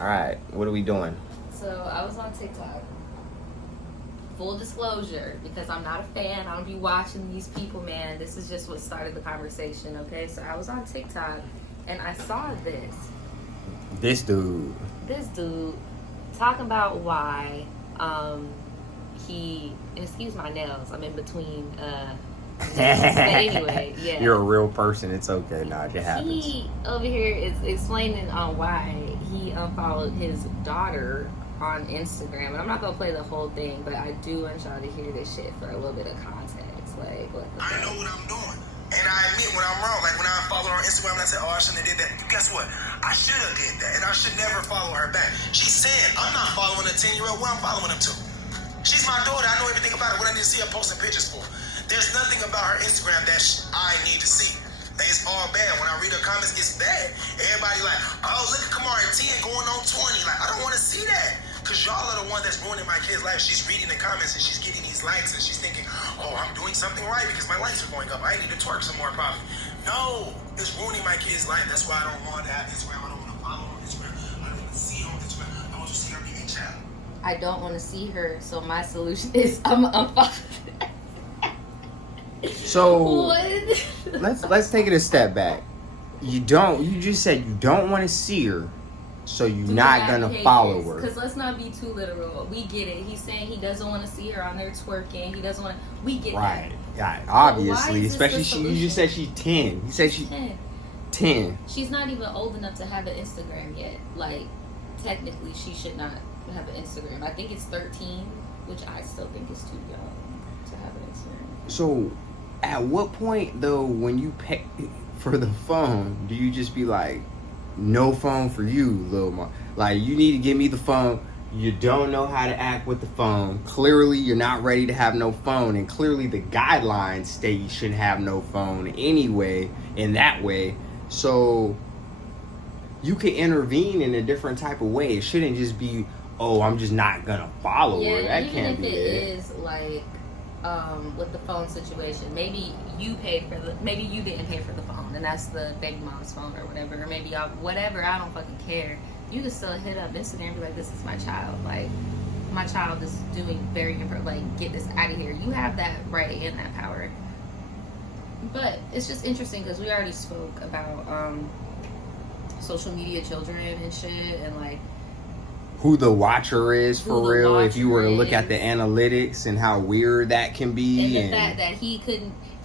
All right, what are we doing? So I was on TikTok. Full disclosure, because I'm not a fan. I don't be watching these people, man. This is just what started the conversation, okay? So I was on TikTok and I saw this. This dude. This dude talking about why he, and excuse my nails, I'm in between nails. But anyway, yeah. You're a real person. It's okay. Nah, it happens. He over here is explaining on why he unfollowed his daughter on Instagram, and I'm not gonna play the whole thing, but I do want y'all to hear this shit for a little bit of context. Like, what the I know what I'm doing, and I admit when I'm wrong. Like when I follow her on Instagram and I said, "Oh, I shouldn't have did that." Guess what? I should have did that, and I should never follow her back. She's saying I'm not following a 10-year-old. Where I'm following him to? She's my daughter. I know everything about her. What I need to see her posting pictures for. There's nothing about her Instagram that I need to see. It's all bad. When I read her comments, it's bad. Everybody like, oh, look at Kamari 10 going on 20. Like, I don't want to see that. Because y'all are the one that's ruining my kid's life. She's reading the comments and she's getting these likes and she's thinking, oh, I'm doing something right because my likes are going up. I need to twerk some more probably. No, it's ruining my kid's life. That's why I don't want to have Instagram. I don't want to follow on Instagram. I don't want to see her on Instagram. I want to see her being a child. I don't want to see her, so my solution is I'm unfollowing. So What? let's take it a step back. You just said you don't want to see her, so you're not gonna follow her. Because let's not be too literal. We get it. He's saying he doesn't want to see her on there twerking. He doesn't want to. We get Right. that. Yeah, obviously. is this Especially the you just said she's 10. You said she's 10. She's not even old enough to have an Instagram yet. Like, technically, she should not have an Instagram. I think it's 13, which I still think is too young to have an Instagram. So, at what point though, when you pay for the phone, do you just be like, no phone for you, little mom? Like, you need to give me the phone. You don't know how to act with the phone. Clearly, you're not ready to have no phone, and clearly the guidelines state you shouldn't have no phone anyway. In that way, so you could intervene in a different type of way. It shouldn't just be, oh, I'm just not gonna follow her. That even can't if be it it. is like with the phone situation, maybe you maybe you didn't pay for the phone, and that's the baby mom's phone or whatever, or maybe y'all, whatever. I don't fucking care. You can still hit up Instagram and be like, this is my child. Like, my child is doing very important. Like, get this out of here. You have that right and that power. But it's just interesting because we already spoke about social media children and shit, and like Who the watcher is for Who the real. If you were to watcher look at the is. analytics and how weird that can be, and the fact that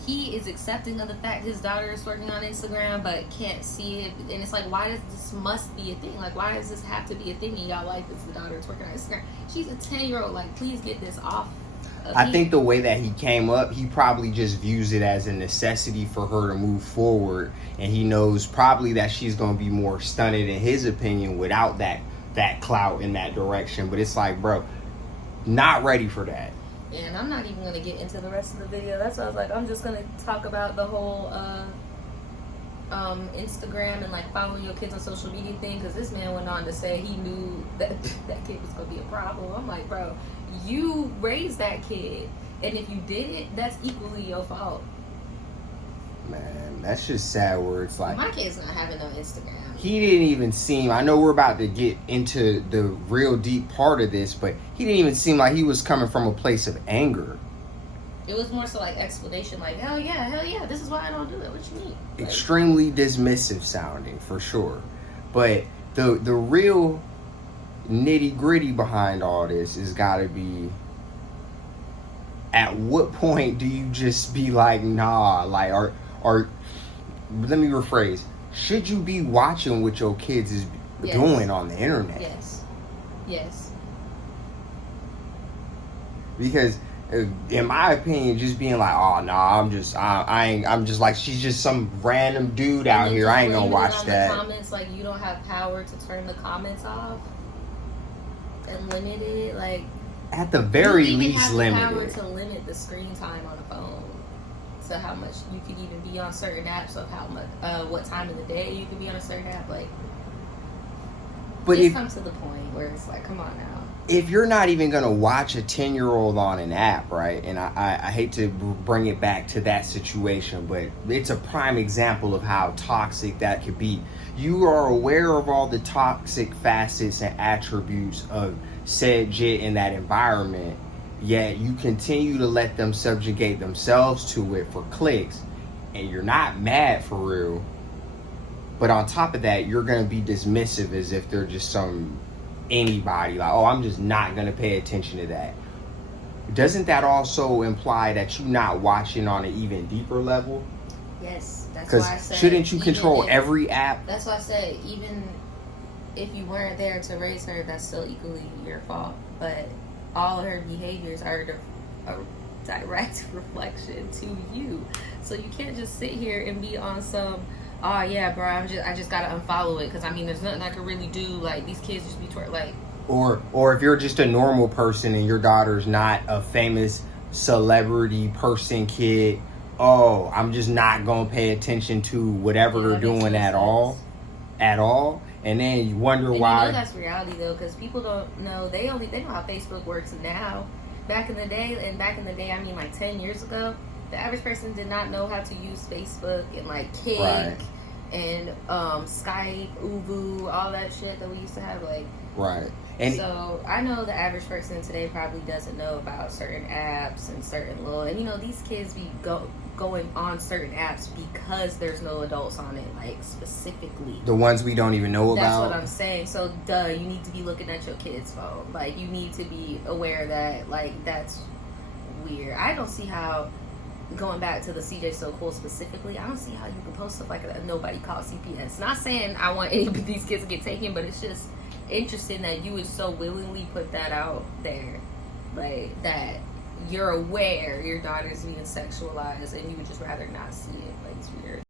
he is accepting of the fact his daughter is working on Instagram but can't see it, and it's like, why does this must be a thing? Like, why does this have to be a thing in y'all life? It's the daughter is working on Instagram. She's a 10-year-old. Like, please get this off. I think the way that he came up, he probably just views it as a necessity for her to move forward, and he knows probably that she's going to be more stunted in his opinion without that clout in that direction. But it's like, bro, not ready for that. And I'm not even going to get into the rest of the video. That's why I was like, I'm just going to talk about the whole Instagram and like following your kids on social media thing, because this man went on to say he knew that that kid was going to be a problem. I'm like, bro, you raised that kid, and if you did it, that's equally your fault. Man, that's just sad where it's like, My kid's not having no Instagram. he didn't even seem, I know we're about to get into the real deep part of this, but he didn't even seem like he was coming from a place of anger. It was more so like explanation, like, hell yeah, this is why I don't do it. What you mean? Like, Extremely dismissive sounding, for sure. But the real nitty gritty behind all this has got to be, at what point do you just be like, nah, like, or let me rephrase, should you be watching what your kids is Yes. doing on the internet? Yes. Because in my opinion, just being like, oh no, I'm just like, she's just some random dude out here, I ain't gonna watch on that. The comments, like, you don't have power to turn the comments off and limit it. Like, At the very you even least, have the limit power it. to limit the screen time on a phone. So how much you could even be on certain apps, of how much, what time of the day you could be on a certain app. Like, But Just if come to the point where it's like, come on now. if you're not even gonna watch a 10-year-old on an app, right? And I hate to bring it back to that situation, but it's a prime example of how toxic that could be. You are aware of all the toxic facets and attributes of said jit in that environment, yet you continue to let them subjugate themselves to it for clicks, and you're not mad for real. But on top of that, you're gonna be dismissive as if they're just some anybody, like, oh, I'm just not gonna pay attention to that. Doesn't that also imply that you're not watching on an even deeper level? Yes, that's Because why I said. shouldn't you even control if- every app? That's why I said, even if you weren't there to raise her, that's still equally your fault. But all of her behaviors are a direct reflection to you. So you can't just sit here and be on some, oh yeah, bro, I just gotta unfollow it because I mean, there's nothing I can really do. Like these kids just be like. Or if you're just a normal person and your daughter's not a famous celebrity person kid, oh, I'm just not gonna pay attention to whatever Yeah, they're that makes doing no at all. And then you wonder And why. you know that's reality though, because people don't know. They know how Facebook works now. Back in the day, I mean like 10 years ago, the average person did not know how to use Facebook and like Kik Right. and Skype, Uvu, all that shit that we used to have. Like, Right. And so I know the average person today probably doesn't know about certain apps and certain little. And you know these kids be going on certain apps because there's no adults on it, like specifically. the ones we don't even know That's about. what I'm saying. So, you need to be looking at your kid's phone. Like, you need to be aware that, like, that's weird. I don't see how, going back to the CJ So Cool specifically, I don't see how you can post stuff like that. Nobody calls CPS. Not saying I want any of these kids to get taken, but it's just interesting that you would so willingly put that out there. Like, that you're aware your daughter's being sexualized and you would just rather not see it. Like, it's weird.